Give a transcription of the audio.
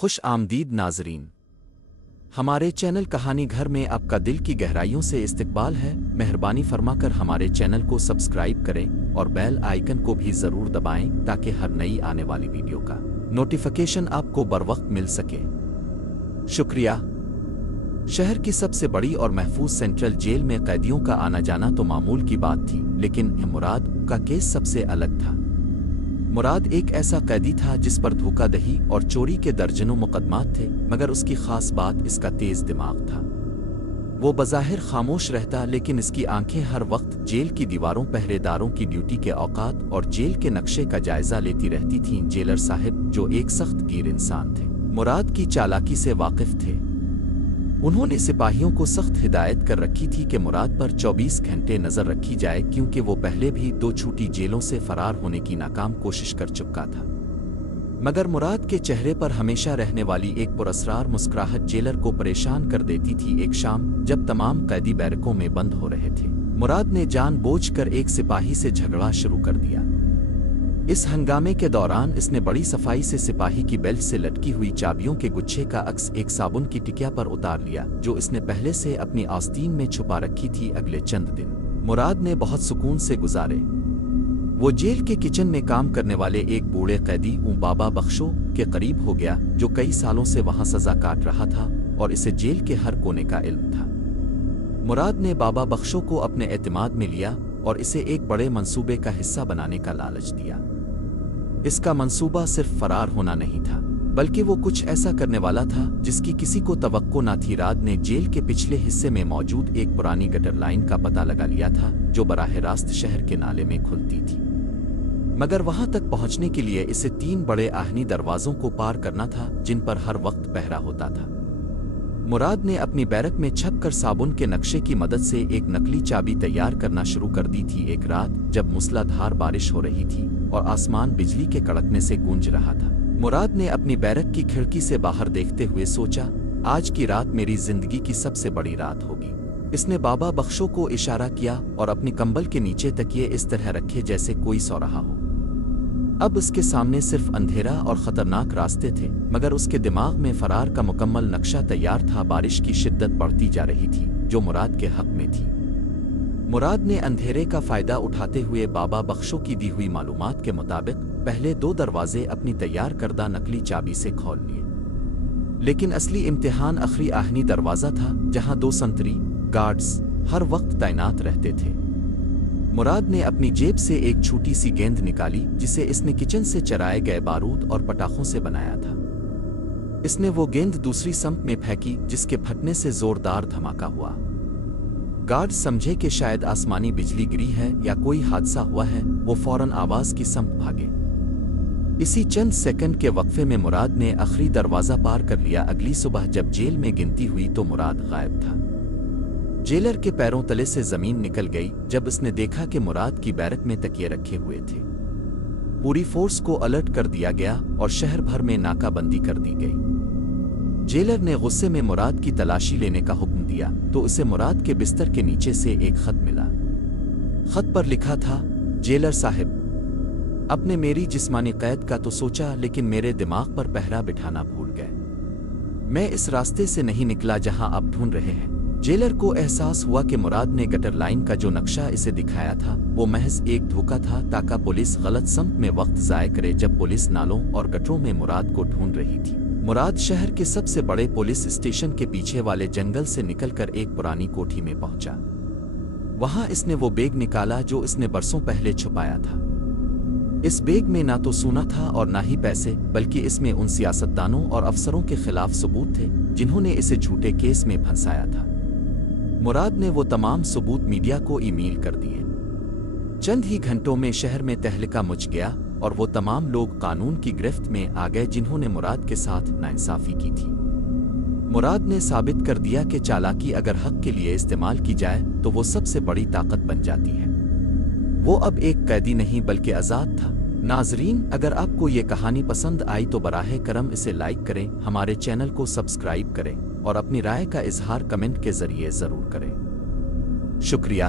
خوش آمدید ناظرین، ہمارے چینل کہانی گھر میں آپ کا دل کی گہرائیوں سے استقبال ہے۔ مہربانی فرما کر ہمارے چینل کو سبسکرائب کریں اور بیل آئیکن کو بھی ضرور دبائیں تاکہ ہر نئی آنے والی ویڈیو کا نوٹیفیکیشن آپ کو بروقت مل سکے۔ شکریہ۔ شہر کی سب سے بڑی اور محفوظ سینٹرل جیل میں قیدیوں کا آنا جانا تو معمول کی بات تھی، لیکن مراد کا کیس سب سے الگ تھا۔ مراد ایک ایسا قیدی تھا جس پر دھوکہ دہی اور چوری کے درجنوں مقدمات تھے، مگر اس کی خاص بات اس کا تیز دماغ تھا۔ وہ بظاہر خاموش رہتا، لیکن اس کی آنکھیں ہر وقت جیل کی دیواروں، پہرے داروں کی ڈیوٹی کے اوقات اور جیل کے نقشے کا جائزہ لیتی رہتی تھیں۔ جیلر صاحب، جو ایک سخت گیر انسان تھے، مراد کی چالاکی سے واقف تھے۔ انہوں نے سپاہیوں کو سخت ہدایت کر رکھی تھی کہ مراد پر 24 گھنٹے نظر رکھی جائے، کیونکہ وہ پہلے بھی 2 چھوٹی جیلوں سے فرار ہونے کی ناکام کوشش کر چکا تھا۔ مگر مراد کے چہرے پر ہمیشہ رہنے والی ایک پراسرار مسکراہٹ جیلر کو پریشان کر دیتی تھی۔ ایک شام جب تمام قیدی بیرکوں میں بند ہو رہے تھے، مراد نے جان بوجھ کر ایک سپاہی سے جھگڑا شروع کر دیا۔ اس ہنگامے کے دوران اس نے بڑی صفائی سے سپاہی کی بیلٹ سے لٹکی ہوئی چابیوں کے گچھے کا عکس ایک صابن کی ٹکیا پر اتار لیا، جو اس نے پہلے سے اپنی آستین میں چھپا رکھی تھی۔ اگلے چند دن مراد نے بہت سکون سے گزارے۔ وہ جیل کے کچن میں کام کرنے والے ایک بوڑھے قیدی بابا بخشو کے قریب ہو گیا، جو کئی سالوں سے وہاں سزا کاٹ رہا تھا اور اسے جیل کے ہر کونے کا علم تھا۔ مراد نے بابا بخشو کو اپنے اعتماد میں لیا اور اسے ایک بڑے منصوبے کا حصہ بنانے کا لالچ دیا۔ اس کا منصوبہ صرف فرار ہونا نہیں تھا، بلکہ وہ کچھ ایسا کرنے والا تھا جس کی کسی کو توقع نہ تھی۔ رات نے جیل کے پچھلے حصے میں موجود ایک پرانی گٹر لائن کا پتہ لگا لیا تھا، جو براہ راست شہر کے نالے میں کھلتی تھی، مگر وہاں تک پہنچنے کے لیے اسے 3 بڑے آہنی دروازوں کو پار کرنا تھا، جن پر ہر وقت پہرا ہوتا تھا۔ مراد نے اپنی بیرک میں چھپ کر صابن کے نقشے کی مدد سے ایک نقلی چابی تیار کرنا شروع کر دی تھی۔ ایک رات جب موسلا دھار بارش ہو رہی تھی اور آسمان بجلی کے کڑکنے سے گونج رہا تھا، مراد نے اپنی بیرک کی کھڑکی سے باہر دیکھتے ہوئے سوچا، آج کی رات میری زندگی کی سب سے بڑی رات ہوگی۔ اس نے بابا بخشو کو اشارہ کیا اور اپنی کمبل کے نیچے تکیے اس طرح رکھے جیسے کوئی سو رہا ہو۔ اب اس کے سامنے صرف اندھیرا اور خطرناک راستے تھے، مگر اس کے دماغ میں فرار کا مکمل نقشہ تیار تھا۔ بارش کی شدت بڑھتی جا رہی تھی، جو مراد کے حق میں تھی۔ مراد نے اندھیرے کا فائدہ اٹھاتے ہوئے بابا بخشو کی دی ہوئی معلومات کے مطابق پہلے 2 دروازے اپنی تیار کردہ نقلی چابی سے کھول لیے، لیکن اصلی امتحان آخری آہنی دروازہ تھا، جہاں 2 سنتری گارڈز ہر وقت تعینات رہتے تھے۔ مراد نے اپنی جیب سے ایک چھوٹی سی گیند نکالی، جسے اس نے کچن سے چرائے گئے بارود اور پٹاخوں سے بنایا تھا۔ اس نے وہ گیند دوسری سمت میں پھینکی، جس کے پھٹنے سے زوردار دھماکہ ہوا۔ گارڈ سمجھے کہ شاید آسمانی بجلی گری ہے یا کوئی حادثہ ہوا ہے، وہ فوراً آواز کی سمت بھاگے۔ اسی چند سیکنڈ کے وقفے میں مراد نے آخری دروازہ پار کر لیا۔ اگلی صبح جب جیل میں گنتی ہوئی تو مراد غائب تھا۔ جیلر کے پیروں تلے سے زمین نکل گئی جب اس نے دیکھا کہ مراد کی بیرک میں تکیے رکھے ہوئے تھے۔ پوری فورس کو الرٹ کر دیا گیا اور شہر بھر میں ناکہ بندی کر دی گئی۔ جیلر نے غصے میں مراد کی تلاشی لینے کا حکم دیا تو اسے مراد کے بستر کے نیچے سے ایک خط ملا۔ خط پر لکھا تھا، جیلر صاحب، آپ نے میری جسمانی قید کا تو سوچا، لیکن میرے دماغ پر پہرا بٹھانا بھول گئے۔ میں اس راستے سے نہیں نکلا جہاں آپ ڈھونڈ رہے ہیں۔ جیلر کو احساس ہوا کہ مراد نے گٹر لائن کا جو نقشہ اسے دکھایا تھا وہ محض ایک دھوکہ تھا، تاکہ پولیس غلط سمت میں وقت ضائع کرے۔ جب پولیس نالوں اور گٹروں میں مراد کو ڈھونڈ رہی تھی، مراد شہر کے سب سے بڑے پولیس اسٹیشن کے پیچھے والے جنگل سے نکل کر ایک پرانی کوٹھی میں پہنچا۔ وہاں اس نے وہ بیگ نکالا جو اس نے برسوں پہلے چھپایا تھا۔ اس بیگ میں نہ تو سونا تھا اور نہ ہی پیسے، بلکہ اس میں ان سیاستدانوں اور افسروں کے خلاف ثبوت تھے جنہوں نے اسے جھوٹے کیس میں پھنسایا تھا۔ مراد نے وہ تمام ثبوت میڈیا کو ای میل کر دیے۔ چند ہی گھنٹوں میں شہر میں تہلکہ مچ گیا اور وہ تمام لوگ قانون کی گرفت میں آ گئے جنہوں نے مراد کے ساتھ ناانصافی کی تھی۔ مراد نے ثابت کر دیا کہ چالاکی اگر حق کے لیے استعمال کی جائے تو وہ سب سے بڑی طاقت بن جاتی ہے۔ وہ اب ایک قیدی نہیں بلکہ آزاد تھا۔ ناظرین، اگر آپ کو یہ کہانی پسند آئی تو براہ کرم اسے لائک کریں، ہمارے چینل کو سبسکرائب کریں اور اپنی رائے کا اظہار کمنٹ کے ذریعے ضرور کریں۔ شکریہ۔